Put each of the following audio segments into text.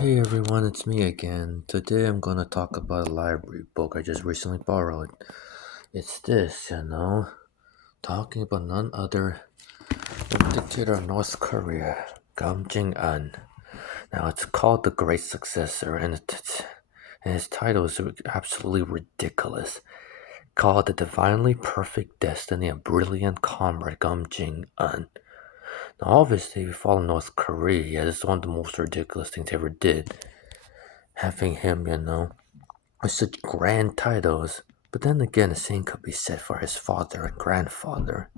Hey everyone, it's me again. Today I'm gonna talk about a library book I just recently borrowed. It's this, talking about none other than the dictator of North Korea, Jong-un. Now it's called The Great Successor, and his title is absolutely ridiculous. Called The Divinely Perfect Destiny of Brilliant Comrade Jong-un. Now obviously, if you follow North Korea, this is one of the most ridiculous things they ever did. Having him, with such grand titles. But then again, the same could be said for his father and grandfather.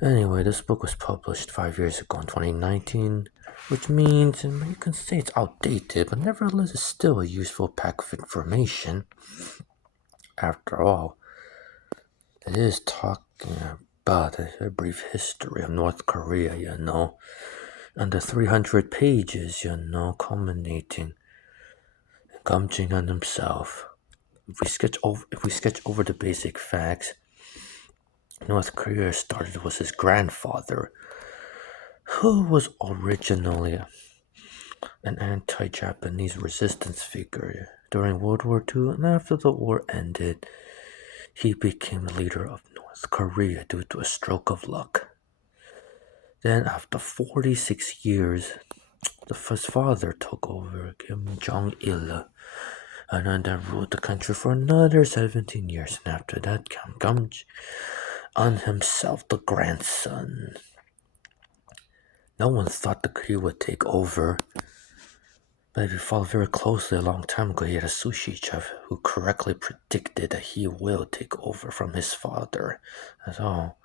Anyway, this book was published 5 years ago in 2019, which means you can say it's outdated, but nevertheless, it's still a useful pack of information. After all, it is talking about a brief history of North Korea, under 300 pages, culminating in Kim Jong-un himself. If we sketch over the basic facts, North Korea started with his grandfather, who was originally an anti-Japanese resistance figure during World War II, and after the war ended, he became the leader of North Korea due to a stroke of luck. Then, after 46 years, his father took over, Kim Jong-il, and then ruled the country for another 17 years, and after that, Kim Jong-un himself, the grandson. No one thought that he would take over, but if you follow very closely, a long time ago, he had a sushi chef who correctly predicted that he will take over from his father. That's all.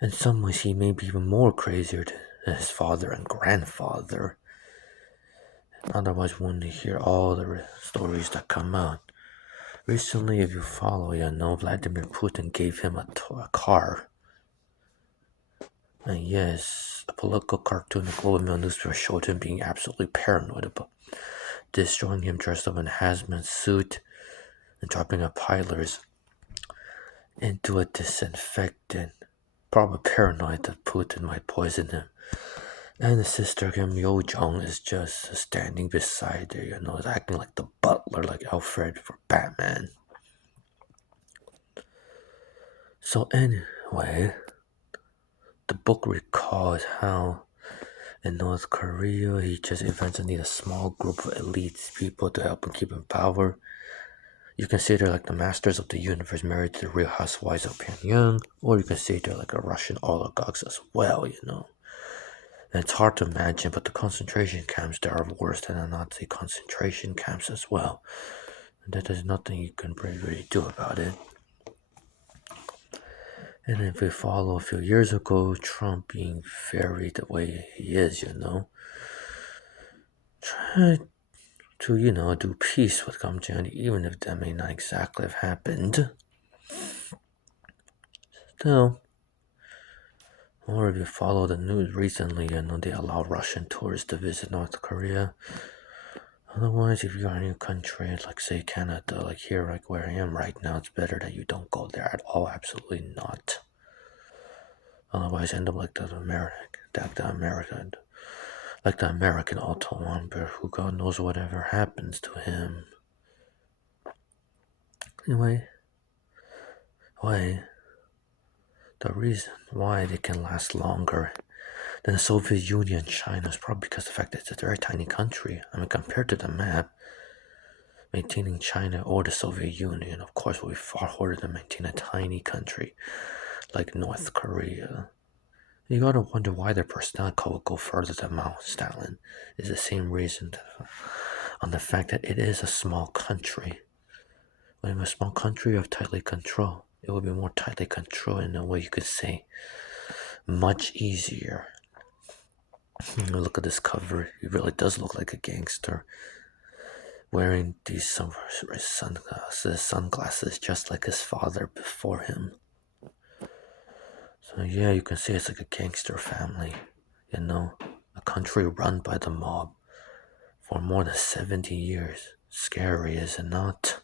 In some ways, he may be even more crazier than his father and grandfather. Otherwise, we wouldn't hear all the stories that come out. Recently, if you follow, Vladimir Putin gave him a car. And yes, a political cartoon in the Global Mail newspaper showed him being absolutely paranoid about destroying him dressed up in a hazmat suit and dropping a pilers into a disinfectant. Probably paranoid that Putin might poison him. And his sister Kim Jong is just standing beside her, is acting like the butler, like Alfred for Batman. So anyway, the book recalls how in North Korea he just eventually need a small group of elite people to help him keep in power. You can say they're like the masters of the universe married to the real housewives of Pyongyang, or you can say they're like a Russian oligarchs as well. And it's hard to imagine, but the concentration camps there are worse than the Nazi concentration camps as well. And that there's nothing you can really do about it. And if we follow a few years ago, Trump being very the way he is, tried to, do peace with Kim Jong, even if that may not exactly have happened. Still, or if you follow the news recently, they allow Russian tourists to visit North Korea. Otherwise, if you're in a new country, like say Canada, like here, like where I am right now, it's better that you don't go there at all. Absolutely not. Otherwise, end up like the American Otto Wamper, who God knows whatever happens to him. Anyway, the reason why they can last longer than the Soviet Union and China is probably because of the fact that it's a very tiny country. I mean, compared to the map, maintaining China or the Soviet Union, of course, will be far harder than maintain a tiny country like North Korea. You gotta wonder why their personnel code will go further than Mao Stalin. Is the same reason on the fact that it is a small country. When a small country of tightly controlled, it will be more tightly controlled in a way you could say much easier. Look at this cover. He really does look like a gangster. Wearing these sunglasses just like his father before him. So yeah, you can see it's like a gangster family, a country run by the mob for more than 70 years. Scary, is it not?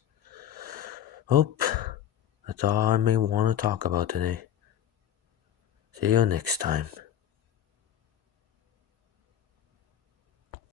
Oh, that's all I may want to talk about today. See you next time.